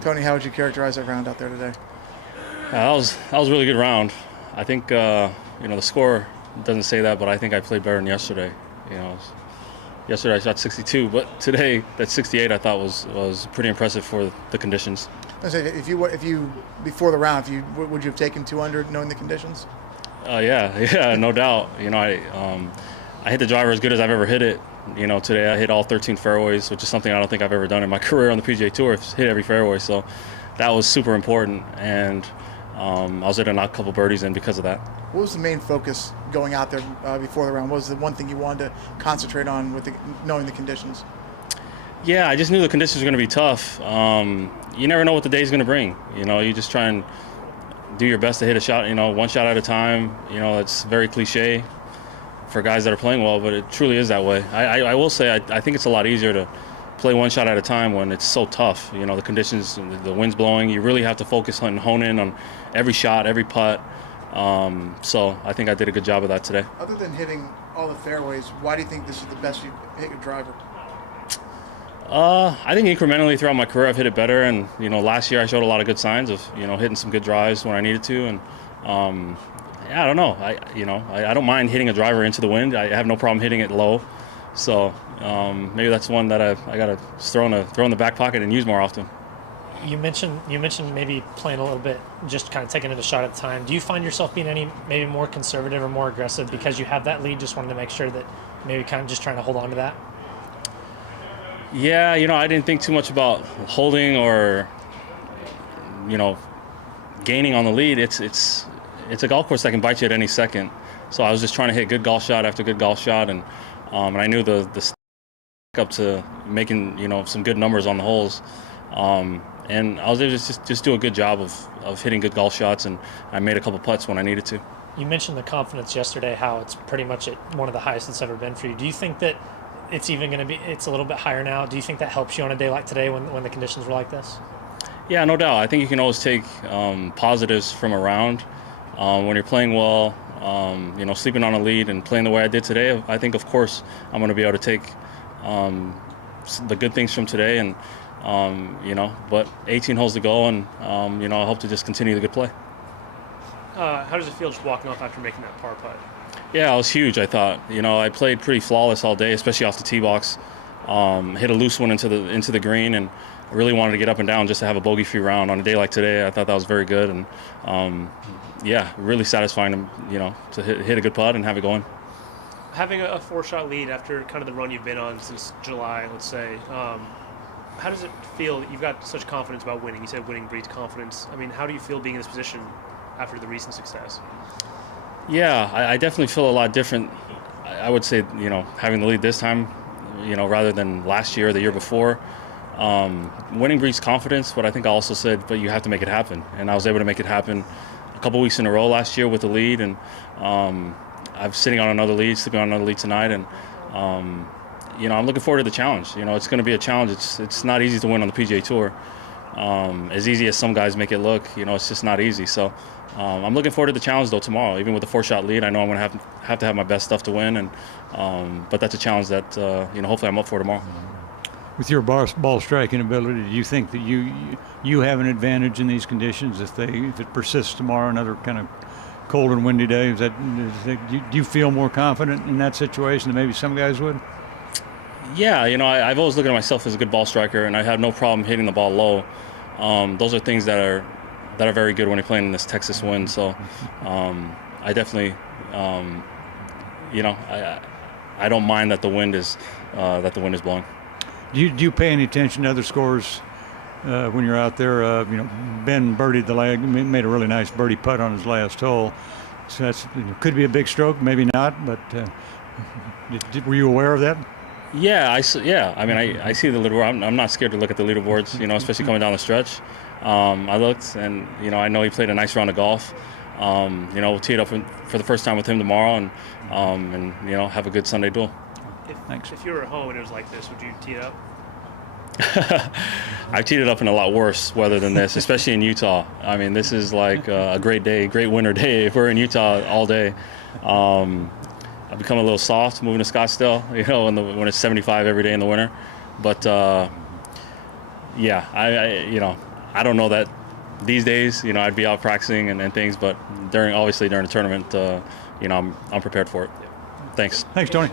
Tony, how would you characterize that round out there today? That was a really good round. I think the score doesn't say that, but I think I played better than yesterday. Yesterday I shot 62, but today that 68 I thought was pretty impressive for the conditions. I say, if you before the round, would you have taken 200 knowing the conditions? Yeah, no doubt. I hit the driver as good as I've ever hit it. Today I hit all 13 fairways, which is something I don't think I've ever done in my career on the PGA Tour. I've hit every fairway, so that was super important, and I was able to knock a couple birdies in because of that. What was the main focus going out there before the round? What was the one thing you wanted to concentrate on with knowing the conditions? Yeah, I just knew the conditions were going to be tough. You never know what the day's going to bring. You just try and do your best to hit a shot, one shot at a time. It's very cliche for guys that are playing well, but it truly is that way. I will say I think it's a lot easier to play one shot at a time when it's so tough. The conditions, the wind's blowing. You really have to focus and hone in on every shot, every putt. So I think I did a good job of that today. Other than hitting all the fairways, why do you think this is the best you hit your driver? I think incrementally throughout my career I've hit it better, and last year I showed a lot of good signs of hitting some good drives when I needed to, and I don't know. I don't mind hitting a driver into the wind. I have no problem hitting it low, so maybe that's one that I got to throw in the back pocket and use more often. You mentioned maybe playing a little bit, just kind of taking it a shot at a time. Do you find yourself being maybe more conservative or more aggressive because you have that lead? Just wanted to make sure that maybe kind of just trying to hold on to that. Yeah, I didn't think too much about holding or gaining on the lead. It's a golf course that can bite you at any second. So I was just trying to hit good golf shot after good golf shot, and I knew the up to making some good numbers on the holes. And I was able to just do a good job of hitting good golf shots, and I made a couple putts when I needed to. You mentioned the confidence yesterday, how it's pretty much at one of the highest it's ever been for you. Do you think that it's a little bit higher now? Do you think that helps you on a day like today when the conditions were like this? Yeah, no doubt. I think you can always take positives from a round. When you're playing well, sleeping on a lead and playing the way I did today, I think, of course, I'm going to be able to take the good things from today, and but 18 holes to go, and I hope to just continue the good play. How does it feel just walking off after making that par putt? Yeah, it was huge, I thought. I played pretty flawless all day, especially off the tee box. Hit a loose one into the green, and I really wanted to get up and down just to have a bogey-free round. On a day like today, I thought that was very good, and really satisfying to hit a good putt and have it going. Having a 4-shot lead after kind of the run you've been on since July, let's say, how does it feel that you've got such confidence about winning? You said winning breeds confidence. I mean, how do you feel being in this position after the recent success? Yeah, I definitely feel a lot different. I would say, having the lead this time, rather than last year or the year before. Winning breeds confidence, but I think I also said, but you have to make it happen. And I was able to make it happen a couple weeks in a row last year with the lead, and I'm sitting on another lead, sleeping on another lead tonight, and I'm looking forward to the challenge. It's going to be a challenge. It's not easy to win on the PGA Tour. As easy as some guys make it look, it's just not easy. So I'm looking forward to the challenge, though, tomorrow. Even with a 4-shot lead, I know I'm going to have to have my best stuff to win, and but that's a challenge that hopefully I'm up for tomorrow. With your ball striking ability, do you think that you have an advantage in these conditions if it persists tomorrow, another kind of cold and windy day? Do you feel more confident in that situation than maybe some guys would? Yeah, I've always looked at myself as a good ball striker, and I have no problem hitting the ball low. Those are things that are very good when you're playing in this Texas wind. So I definitely, I don't mind that the wind is blowing. Do you pay any attention to other scores when you're out there? Ben birdied made a really nice birdie putt on his last hole. So that's could be a big stroke, maybe not. But were you aware of that? Yeah, I see the leaderboard. I'm not scared to look at the leaderboards, especially coming down the stretch. I looked, and I know he played a nice round of golf. We'll tee it up for the first time with him tomorrow, and have a good Sunday duel. Thanks. If you were at home and it was like this, would you tee it up? I've teed it up in a lot worse weather than this, especially in Utah. I mean, this is like a great day, great winter day. If we're in Utah all day, I've become a little soft moving to Scottsdale, when it's 75 every day in the winter. But Yeah, I don't know that these days. I'd be out practicing and things, but obviously during the tournament, I'm prepared for it. Thanks. Thanks, Tony.